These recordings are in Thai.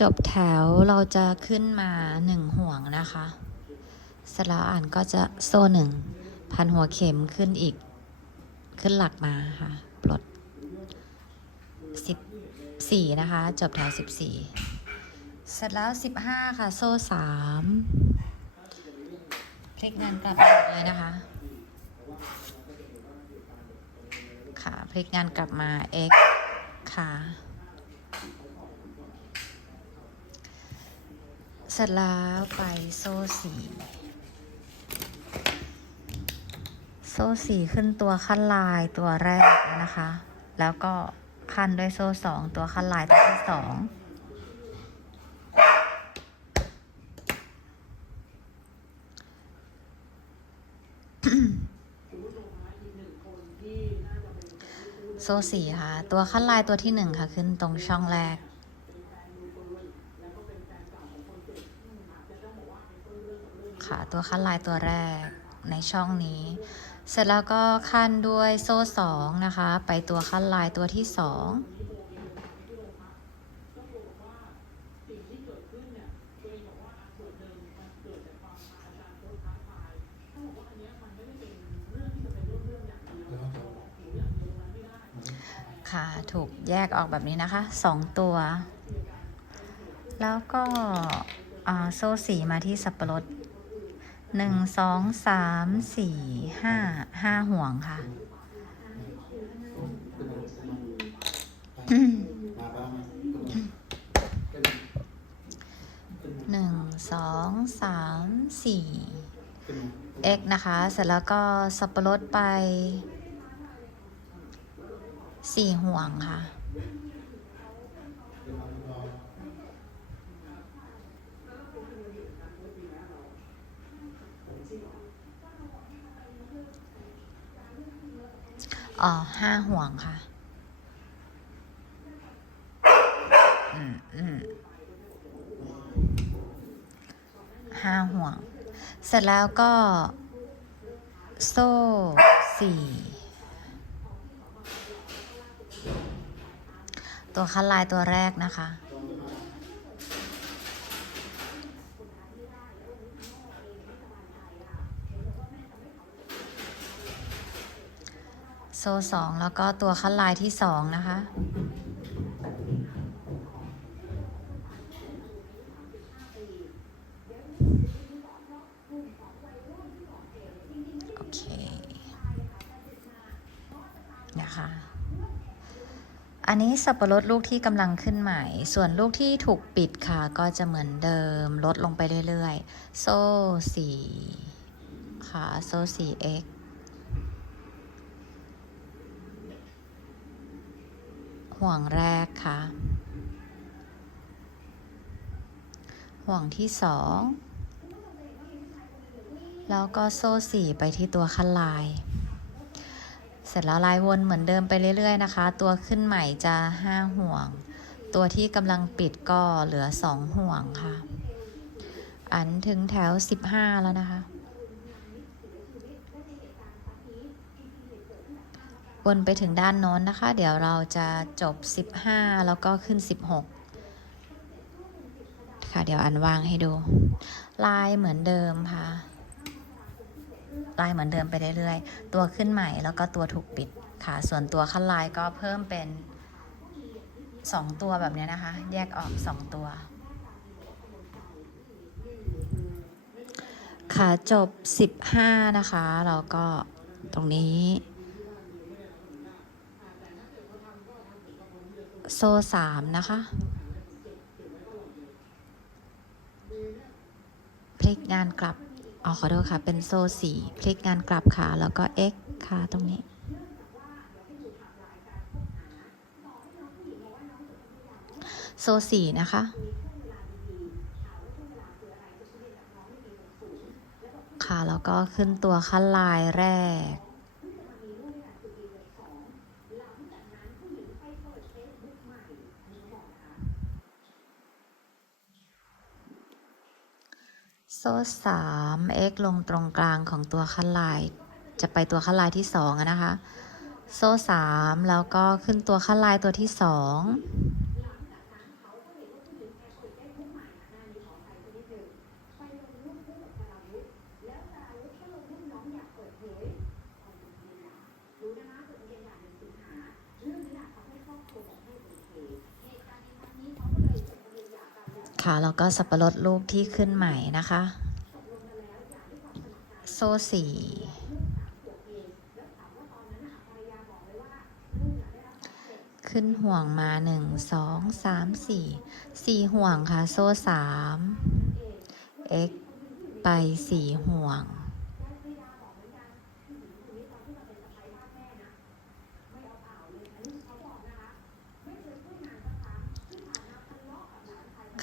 จบแถวเราจะขึ้นมาหนึ่งห่วงนะคะเสร็จแล้วอ่านก็จะโซ่หนึ่งพันหัวเข็มขึ้นอีก ขึ้นหลักมาค่ะปลดสิบสี่นะคะ จบแถวสิบสี่เสร็จแล้วสิบห้าค่ะ โซ่สามพลิกงานกลับมาเลยนะคะ ค่ะพลิกงานกลับมา x ค่ะ เส ร็จแล้วไปโซ่สี่โซ่สี่ขึ้นตัวขั้นลายตัวแรกนะคะ แล้วก็ขั้นด้วยโซ่สองตัวขั้นลายตัวที่สองโซ่สี่ค่ะ ตัวขั้นลายตัวที่หนึ่งค่ะ ขึ้นตรงช่องแรก ค่ะ ตัวขั้นลายตัวแรกในช่องนี้ เสร็จแล้วก็ขั้นด้วยโซ่สองนะคะ ไปตัวขั้นลายตัวที่สองค่ะ ถูกแยกออกแบบนี้นะคะสองตัว แล้วก็โซ่สีมาที่สับปะรด หนึ่งสองสามสี่ห้าห้าห่วงค่ะ หนึ่งสองสามสี่ x นะคะ เสร็จแล้วก็สับปะรดไปสี่ห่วงค่ะ อ๋อห้าห่วงค่ะ อืมอืมห้าห่วง เสร็จแล้วก็ โซ่สี่ตัวคันลายตัวแรกนะคะ โซ่สองแล้วก็ตัวคันลายที่สองนะคะ โอเค นะคะ อันนี้สับปะรดลูกที่กำลังขึ้นใหม่ ส่วนลูกที่ถูกปิดค่ะ ก็จะเหมือนเดิมลดลงไปเรื่อยๆ โซ่สี่ค่ะ โซ่สี่ x ห่วงแรกค่ะ ห่วงที่สองแล้วก็โซ่สี่ไปที่ตัวขั้นลาย เสร็จแล้วลายวนเหมือนเดิมไปเรื่อย ๆ นะคะ ตัวขึ้นใหม่จะห้าห่วง ตัวที่กำลังปิดก็เหลือสองห่วงค่ะ อันถึงแถวสิบห้าแล้วนะคะ วนไปถึงด้านโน้นนะคะ เดี๋ยวเราจะจบ 15 แล้วก็ขึ้น 16 ค่ะเดี๋ยวอันวางให้ดู ลายเหมือนเดิมค่ะ ลายเหมือนเดิมไปเรื่อยๆ ตัวขึ้นใหม่แล้วก็ตัวถูกปิดค่ะ ส่วนตัวขั้นลายก็เพิ่มเป็น 2 ตัวแบบนี้นะคะ แยกออก 2 ตัว ค่ะจบ 15 นะคะ เราก็ตรงนี้ โซ่สามนะคะ พลิกงานกลับอ๋อขอโทษค่ะ เป็นโซ่สี่พลิกงานกลับค่ะ แล้วก็ x ค่ะตรงนี้โซ่สี่นะคะ ค่ะ แล้วก็ขึ้นตัวขั้นลายแรก โซ่สาม x ลงตรงกลางของตัวขั้นลาย จะไปตัวขั้นลายที่สองนะคะ โซ่สามแล้วก็ขึ้นตัวขั้นลายตัวที่สอง ค่ะแล้วก็สับปะรดลูกที่ขึ้นใหม่นะคะ โซ่สี่ขึ้นห่วงมาหนึ่งสองสามสี่สี่ห่วงค่ะ โซ่สาม x ไปสี่ห่วง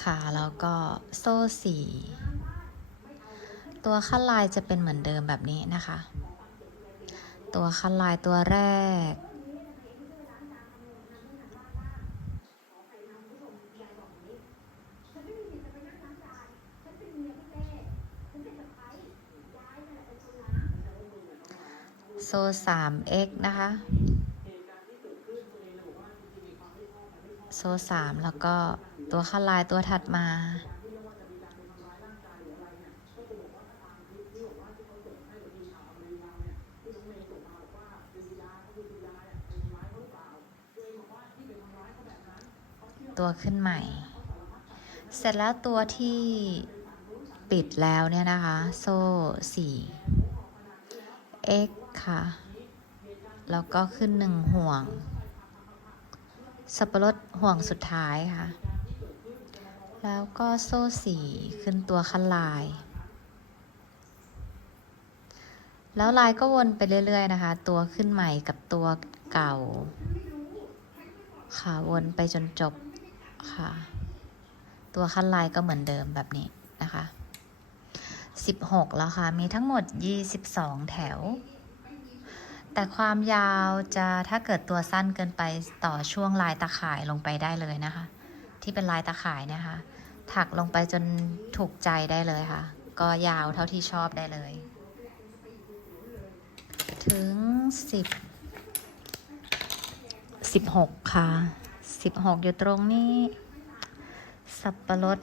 ค่ะ แล้ว ก็โซ่สี่ตัวขั้นลายจะเป็นเหมือนเดิมแบบนี้นะคะ ตัวขั้นลายตัวแรก โซ่สาม x นะคะ โซ่สามแล้วก็ ตัวขั้นลายตัวถัดมา ตัวขึ้นใหม่ เสร็จแล้วตัวที่ปิดแล้วเนี่ยนะคะ โซ่สี่ x ค่ะ แล้วก็ขึ้นหนึ่งห่วง สับปะรดห่วงสุดท้ายค่ะ แล้วก็โซ่สี่ขึ้นตัวคันลาย แล้วลายก็วนไปเรื่อย ๆ นะคะ ตัวขึ้นใหม่กับตัวเก่า ค่ะ วนไปจนจบค่ะ ตัวคันลายก็เหมือนเดิมแบบนี้นะคะ 16 แล้วค่ะ มีทั้งหมด 22 แถว แต่ความยาวจะถ้าเกิดตัวสั้นเกินไปต่อช่วงลายตาข่ายลงไปได้เลยนะคะ ที่เป็นลายตาข่ายนะคะ ถักลงไปจนถูกใจได้เลยค่ะ ก็ยาวเท่าที่ชอบได้เลย ถึง10 16ค่ะ16อยู่ตรงนี้ สับปะรด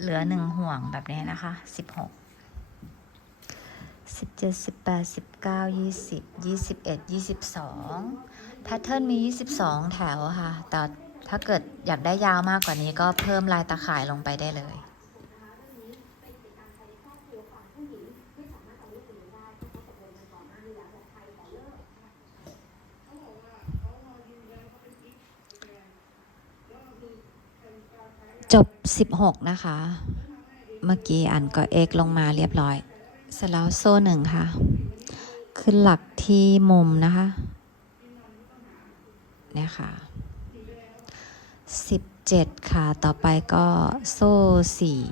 เหลือหนึ่งห่วงแบบนี้นะคะ16สิบเจ็ดสิบแปดสิบเก้ายี่สิบยี่สิบเอ็ดยี่สิบสองแพทเทิร์นมียี่สิบสองแถวค่ะแต่ ถ้าเกิดอยากได้ยาวมากกว่านี้ก็เพิ่มลายตาข่ายลงไปได้เลย จบ 16 นะคะ เมื่อกี้อันก็ x ลงมาเรียบร้อย เสร็จแล้วโซ่หนึ่งค่ะ ขึ้นหลักที่มุมนะคะ เนี่ยค่ะ 17 ค่ะ ต่อไปก็โซ่สี่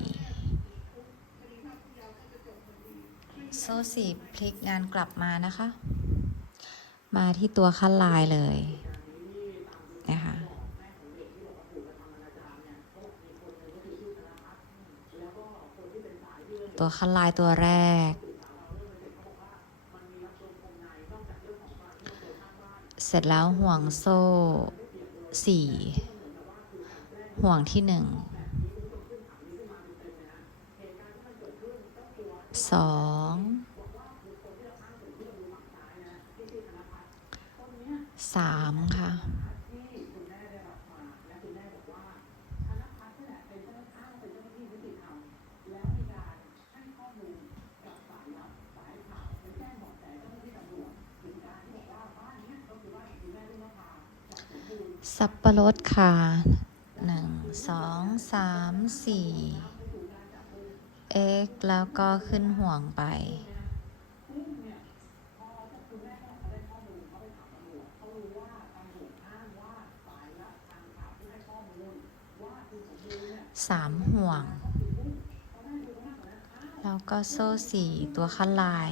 โซ่สี่พลิกงานกลับมานะคะ มาที่ตัวขั้นลายเลย นะคะตัวขั้นลายตัวแรก เสร็จแล้วห่วงโซ่สี่ ห่วงที่หนึ่งสองสามค่ะสับปะรดค่ะ สามสี่ x แล้วก็ขึ้นห่วงไป สามห่วง แล้วก็โซ่สี่ตัวขั้นลาย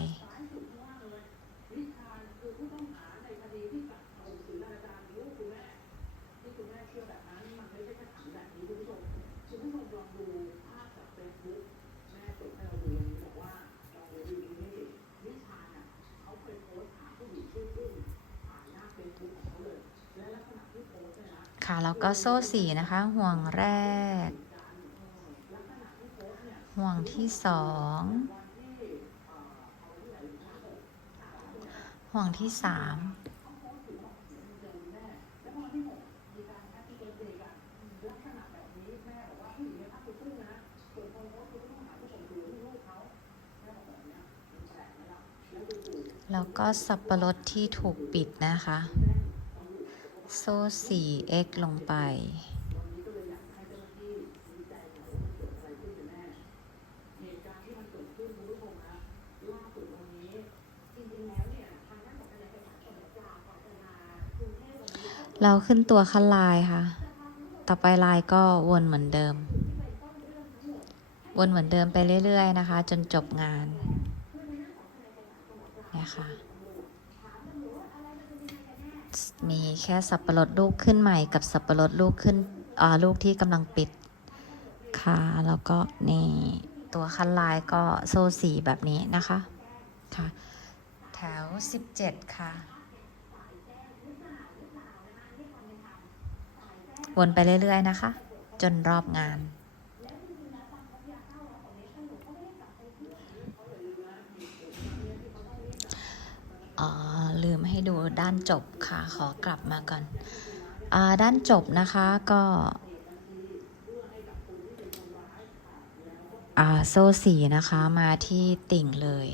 โซ่สี่นะคะ ห่วงแรก ห่วงที่สองห่วงที่สามแล้วก็สับปะรดที่ถูกปิดนะคะ โซ่ 4x ลงไป เราขึ้นตัวขั้นลายค่ะ ต่อไปลายก็วนเหมือนเดิม วนเหมือนเดิมไปเรื่อย ๆ นะคะ จนจบงานเนี่ยค่ะ มีแค่สับปะรดลูกขึ้นใหม่กับสับปะรดลูกขึ้นอ่าลูกที่กำลังปิดค่ะแล้วก็นี่ตัวคันลายก็โซ่สีแบบนี้นะคะค่ะแถว 17 ค่ะ วนไปเรื่อย ๆ นะคะ จนรอบงาน อ๋อ ลืมให้ดูด้านจบค่ะ ขอกลับมาก่อนอด้านจบนะคะก็โซ่สีนะคะมาที่ติ่งเลย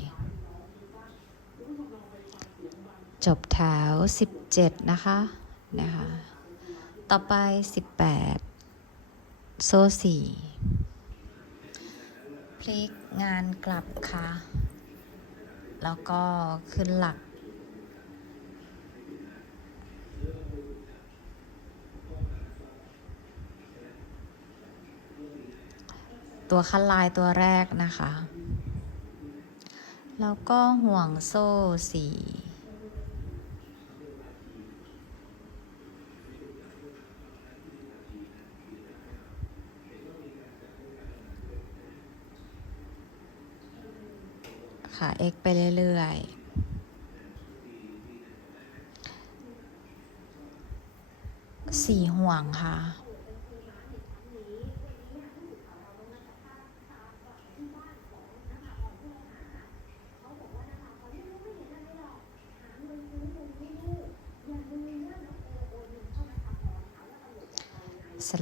จบแถว 17 นะคะนะคะ ต่อไป 18 โซ่สี่พลิกงานกลับค่ะ แล้วก็ขึ้นหลัก ตัวคันลายตัวแรกนะคะ แล้วก็ห่วงโซ่สี่ค่ะ x ไปเรื่อยๆสี่ห่วงค่ะ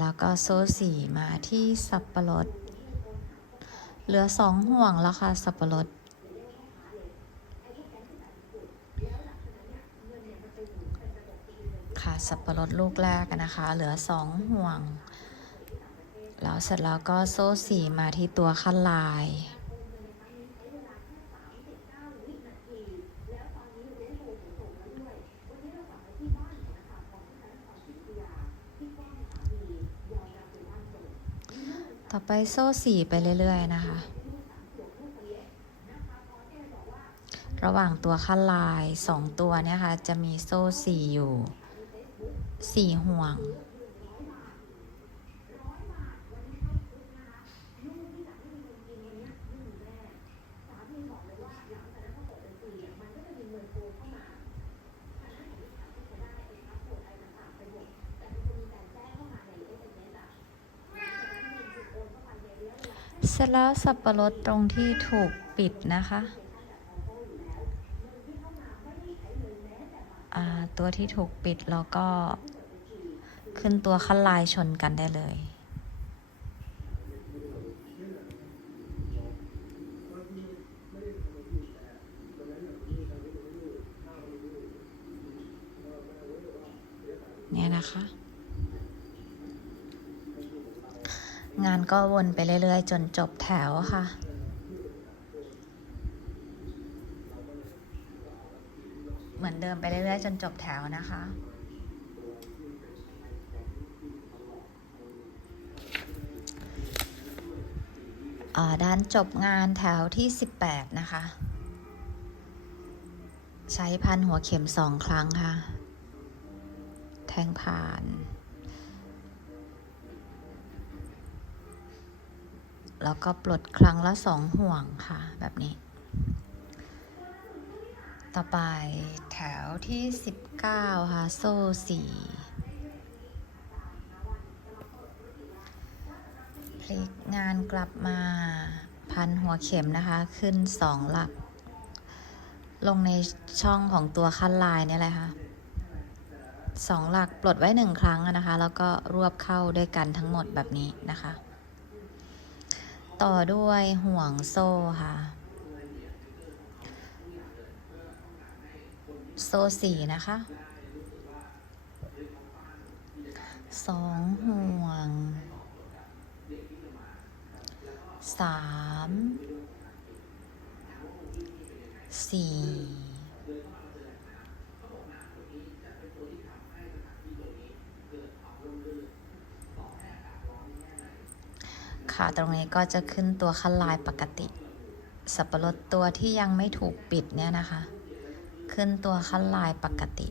แล้วก็โซ่สี่มาที่สับปะรด เหลือสองห่วงแล้วค่ะสับปะรด ค่ะสับปะรดลูกแรกนะคะ เหลือสองห่วง แล้วเสร็จแล้วก็โซ่สี่มาที่ตัวขั้นลาย ต่อ ไปโซ่สี่ไปเรื่อยๆนะคะ ระหว่างตัวขั้นลายสองตัวเนี่ยค่ะ จะมีโซ่สี่อยู่สี่ห่วง เสร็จแล้วสับปะรดตรงที่ถูกปิดนะคะ ตัวที่ถูกปิดแล้วก็ขึ้นตัวขั้นลายชนกันได้เลยนะคะ งาน ก็วนไปเรื่อย ๆ จนจบแถวค่ะ เหมือนเดิมไปเรื่อย ๆ จนจบแถวนะคะอ่าด้านจบงานแถวที่ 18 นะคะ ใช้พันหัวเข็มสองครั้งค่ะ แทงผ่าน แล้วก็ปลดครั้งละสองห่วงค่ะ แบบนี้ ต่อไปแถวที่ 19 ค่ะ โซ่สี่พลิกงานกลับมาพันหัวเข็มนะคะ ขึ้นสองหลัก ลงในช่องของตัวขั้นลายเนี่ยแหละค่ะสองหลักปลดไว้หนึ่งครั้งนะคะ แล้วก็รวบเข้าด้วยกันทั้งหมดแบบนี้นะคะ ต่อด้วยห่วงโซ่ค่ะ โซ่สี่นะคะสองห่วงสามสี่ ค่ะ ตรงนี้ก็จะขึ้นตัวคันลายปกติ สับปะรดตัวที่ยังไม่ถูกปิดเนี่ยนะคะ ขึ้นตัวคันลายปกติ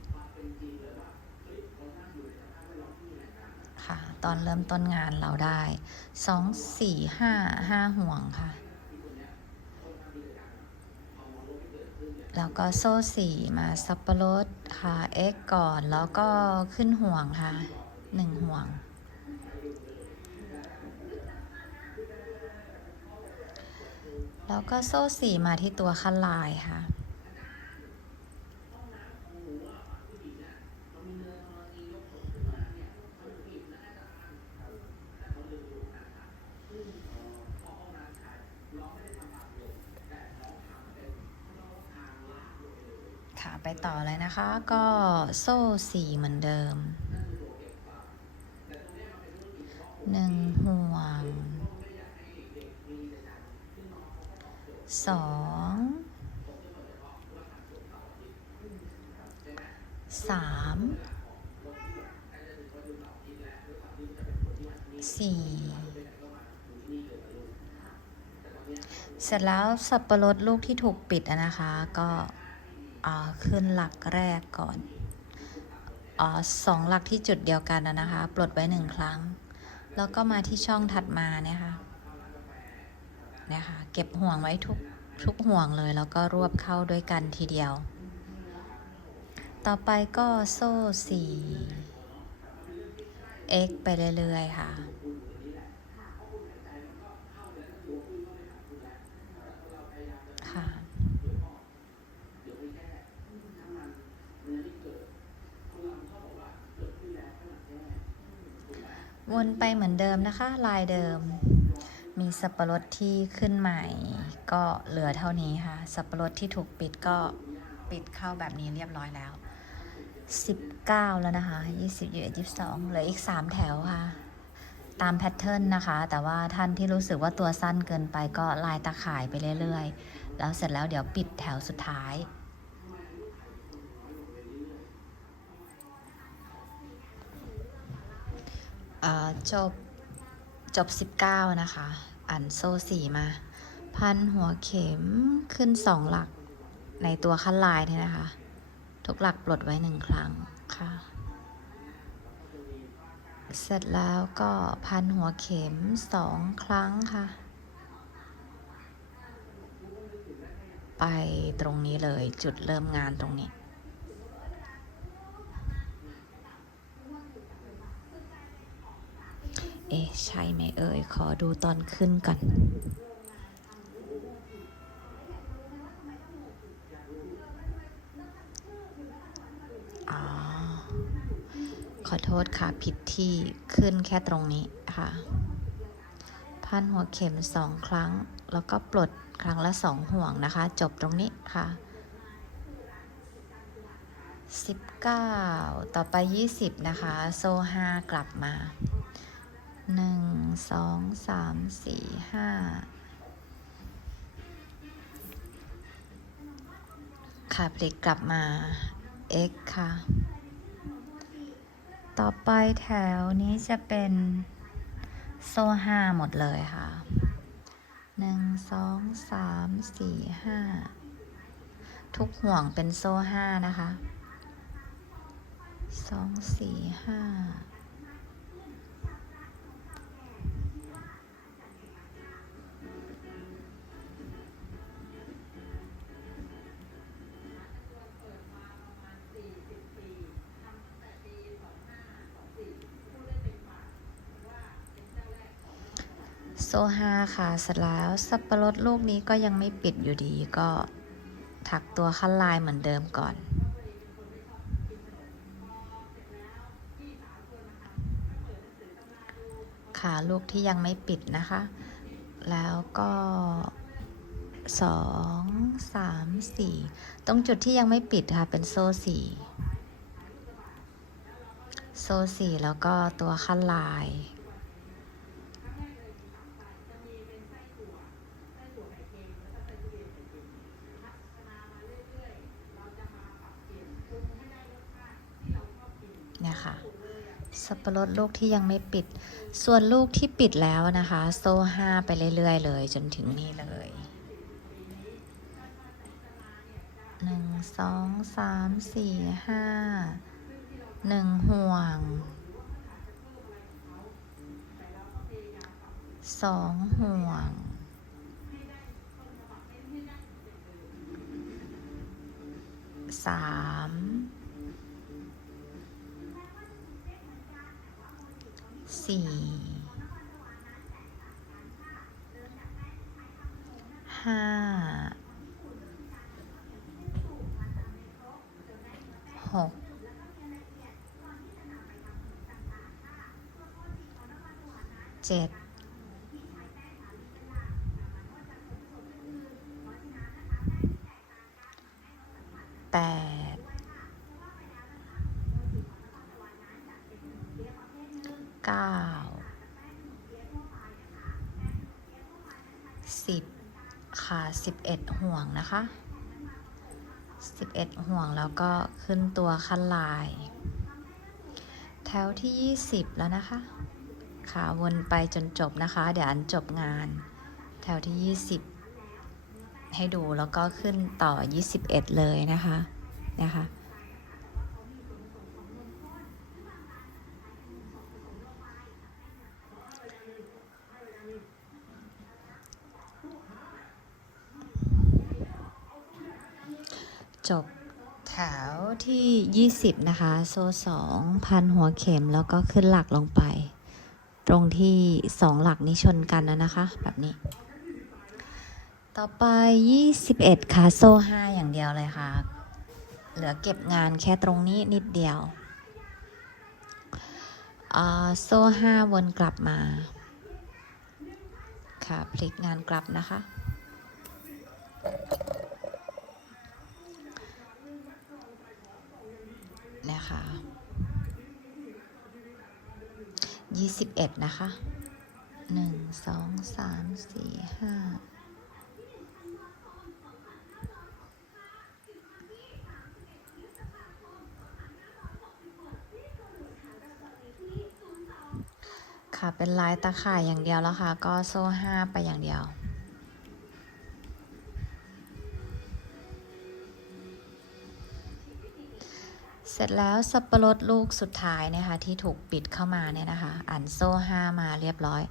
ค่ะ ตอนเริ่มต้นงานเราได้สองสี่ห้าห้าห่วงค่ะ แล้วก็โซ่สี่มาสับปะรดค่ะ X ก่อนแล้วก็ขึ้นห่วงค่ะหนึ่งห่วง แล้วก็โซ่สี่มาที่ตัวคันลายค่ะ ค่ะไปต่อเลยนะคะ ก็โซ่สี่เหมือนเดิม หนึ่งห่วง สองสามสี่เสร็จแล้วสับประรดลูกที่ถูกปิดนะคะ ก็อ่าขึ้นหลักแรกก่อนอสองหลักที่จุดเดียวกันนะคะ ปลดไว้หนึ่งครั้ง แล้วก็มาที่ช่องถัดมาเนี่ยค่ะเนี่ยค่ะ เก็บห่วงไว้ทุก ทุกห่วงเลยแล้วก็รวบเข้าด้วยกันทีเดียว ต่อไปก็โซ่สี่ x ไปเรื่อยๆ ค่ะค่ะ วนไปเหมือนเดิมนะคะ ลายเดิม มีสับปะรดที่ขึ้นใหม่ ก็เหลือเท่านี้ค่ะ สับปะรดที่ถูกปิดก็ปิดเข้าแบบนี้เรียบร้อยแล้ว 19 แล้วนะคะ 20 21 22 เหลืออีก 3 แถวค่ะ ตามแพทเทิร์นนะคะ แต่ว่าท่านที่รู้สึกว่าตัวสั้นเกินไปก็ลายตะข่ายไปเรื่อยๆ แล้วเสร็จแล้วเดี๋ยวปิดแถวสุดท้ายอ่าจบ จบ 19 นะคะอันโซ่สี่มา พันหัวเข็มขึ้นสองหลักในตัวขั้นลายเนี่ยนะคะ ทุกหลักปลดไว้หนึ่งครั้งค่ะ เสร็จแล้วก็พันหัวเข็มสองครั้งค่ะ ไปตรงนี้เลยจุดเริ่มงานตรงนี้ เอ๊ะใช่ไหมเอ่ย ขอดูตอนขึ้นก่อนอ๋อขอโทษค่ะ ผิดที่ขึ้นแค่ตรงนี้ค่ะ พันหัวเข็มสองครั้ง แล้วก็ปลดครั้งละสองห่วงนะคะ จบตรงนี้ค่ะ19 ต่อไป 20 นะคะ โซ่5กลับมา หนึ่งสองสามสี่ห้าค่ะพลิกกลับมา x ค่ะ ต่อไปแถวนี้จะเป็นโซ่ห้าหมดเลยค่ะหนึ่งสองสามสี่ห้าทุกห่วงเป็นโซ่ห้านะคะสองสี่ห้า โซฮาค่ะเสร็จแล้วสับปะรดลูกนี้ก็ยังไม่ปิดอยู่ดีก็ถักตัวขั้นลายเหมือนเดิมก่อน ขาลูกที่ยังไม่ปิดนะคะ แล้วก็สองสามสี่ตรงจุดที่ยังไม่ปิดค่ะ เป็นโซ่สี่โซ่สี่แล้วก็ตัวขั้นลาย ค่ะสับปะรดลูกที่ยังไม่ปิด ส่วนลูกที่ปิดแล้วนะคะ โซ่ห้าไปเรื่อยๆ เลย จนถึงนี่เลยหนึ่งสองสามสี่ห้าหนึ่งห่วงสองห่วงสาม สี่ห้าหกเจ็ด 11 ห่วงนะคะ 11 ห่วงแล้วก็ขึ้นตัวขั้นลาย แถวที่ 20 แล้วนะคะขาวนไปจนจบนะคะ เดี๋ยวอันจบงาน แถวที่ 20 ให้ดูแล้วก็ขึ้นต่อ 21 เลยนะคะนะคะ จบแถวที่ 20 นะคะ โซ่สองพันหัวเข็มแล้วก็ขึ้นหลักลงไป ตรงที่สองหลักนี้ชนกันนะนะคะ แบบนี้ ต่อไป 21 ค่ะ โซ่ 5 อย่างเดียวเลยค่ะ เหลือเก็บงานแค่ตรงนี้นิดเดียวโซ่ 5 วนกลับมา ค่ะ พลิกงานกลับนะคะ นะคะ ยี่สิบเอ็ดนะคะ หนึ่ง สอง สาม สี่ ห้า ค่ะ เป็นลายตะข่ายอย่างเดียวแล้วค่ะ ก็โซ่ห้าไปอย่างเดียว ร็จแล้วสับปะรดลูกสุดท้ายนะคะที่ถูกปิดเข้ามาเนี่ยนะคะ อันโซ่ห้ามาเรียบร้อย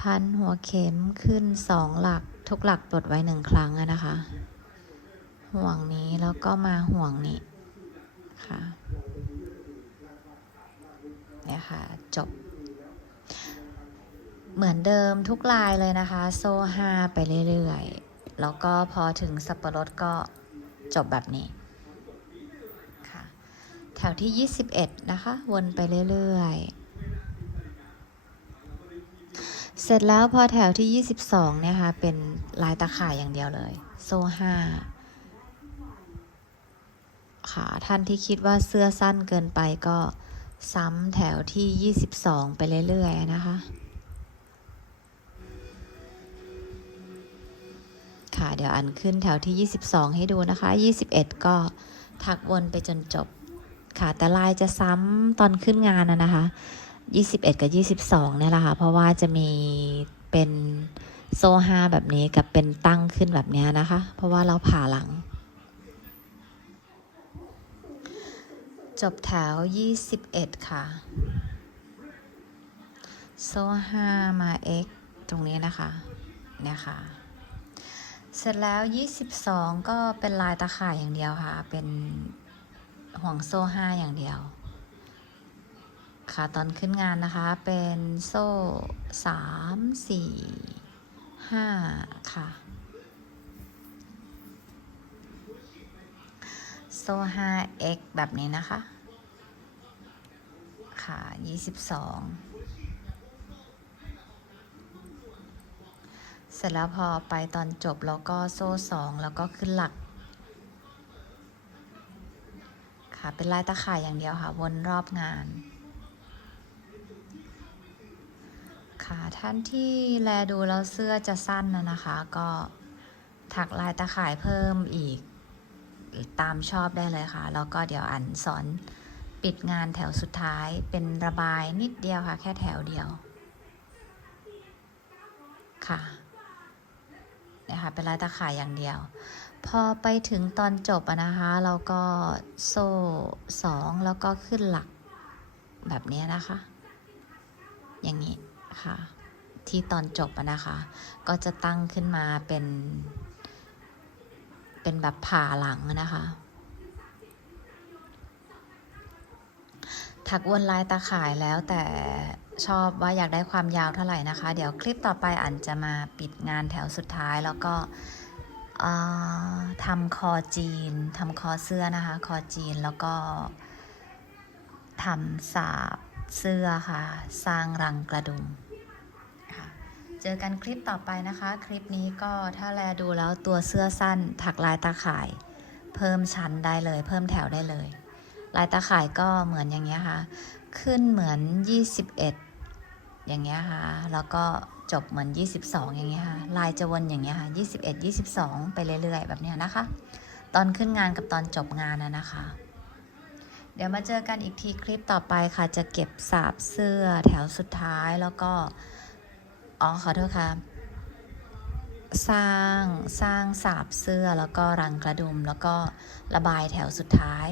พันหัวเข็มขึ้นสองหลักทุกหลักปลดไว้หนึ่งครั้งนะคะ ห่วงนี้แล้วก็มาห่วงนี้ค่ะเนี่ยค่ะจบ เหมือนเดิมทุกลายเลยนะคะ โซ่ห้าไปเรื่อยๆ แล้วก็พอถึงสับปะรดก็จบแบบนี้ แถวที่ 21 นะคะ วนไปเรื่อยๆ เสร็จแล้วพอแถวที่ 22เนี่ยค่ะ เป็นลายตะข่ายอย่างเดียวเลย โซ่ห้าค่ะท่านที่คิดว่าเสื้อสั้นเกินไปก็ซ้ำแถวที่ 22 ไปเรื่อยๆ นะคะ ค่ะ เดี๋ยวอันขึ้นแถวที่ 22 ให้ดูนะคะ 21 ก็ถักวนไปจนจบ ค่ะ แต่ลายจะซ้ำตอนขึ้นงานนะนะคะ 21 กับ 22เนี่ยแหละค่ะ เพราะว่าจะมีเป็นโซ่ห้าแบบนี้กับเป็นตั้งขึ้นแบบนี้นะคะ เพราะว่าเราผ่าหลัง จบแถว 21 ค่ะ โซ่ห้ามา x ตรงนี้นะคะ เนี่ยค่ะ เสร็จแล้ว 22 ก็เป็นลายตะข่ายอย่างเดียวค่ะ เป็น ห่วงโซ่ห้าอย่างเดียว ค่ะตอนขึ้นงานนะคะเป็นโซ่สามสี่ห้าค่ะ โซ่ห้า x แบบนี้นะคะ ค่ะ22เสร็จแล้วพอไปตอนจบแล้วก็โซ่สองแล้วก็ขึ้นหลัก เป็นลายตะข่ายอย่างเดียวค่ะ วนรอบงาน ค่ะ ท่านที่แลดูแล้วเสื้อจะสั้นนะนะคะ ก็ถักลายตะข่ายเพิ่มอีกตามชอบได้เลยค่ะ แล้วก็เดี๋ยวอันสอนปิดงานแถวสุดท้ายเป็นระบายนิดเดียวค่ะ แค่แถวเดียว ค่ะนะคะเป็นลายตะข่ายอย่างเดียว พอไปถึงตอนจบอะนะคะ เราก็โซ่สองแล้วก็ขึ้นหลักแบบนี้นะคะ อย่างนี้ค่ะ ที่ตอนจบอะนะคะ ก็จะตั้งขึ้นมาเป็น เป็นแบบผ่าหลังนะคะ ถักวนลายตาข่ายแล้วแต่ชอบว่าอยากได้ความยาวเท่าไหร่นะคะ เดี๋ยวคลิปต่อไปอันจะมาปิดงานแถวสุดท้ายแล้วก็ ทำคอจีนทำคอเสื้อนะคะ คอจีนแล้วก็ทำสาบเสื้อค่ะ สร้างรังกระดุมค่ะเจอกันคลิปต่อไปนะคะ คลิปนี้ก็ถ้าแลดูแล้วตัวเสื้อสั้น ถักลายตาข่าย เพิ่มชั้นได้เลย เพิ่มแถวได้เลย ลายตาข่ายก็เหมือนอย่างเงี้ยค่ะ ขึ้นเหมือน 21 อย่างเงี้ยค่ะ แล้วก็จบเหมือน 22 อย่างเงี้ยค่ะ ลายจะวนอย่างเงี้ยค่ะ21 22 ไปเรื่อยๆ แบบเนี้ยนะคะ ตอนขึ้นงานกับตอนจบงานนะนะคะ เดี๋ยวมาเจอกันอีกทีคลิปต่อไปค่ะ จะเก็บสาบเสื้อแถวสุดท้ายแล้วก็ อ๋อขอโทษค่ะ สร้างสร้างสาบเสื้อแล้วก็รังกระดุมแล้วก็ระบายแถวสุดท้าย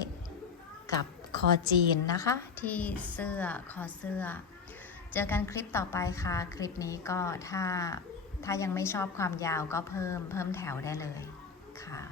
กับคอจีนนะคะ ที่เสื้อคอเสื้อ เจอกันคลิปต่อไปค่ะ คลิปนี้ก็ถ้าถ้ายังไม่ชอบความยาวก็เพิ่มเพิ่มแถวได้เลยค่ะ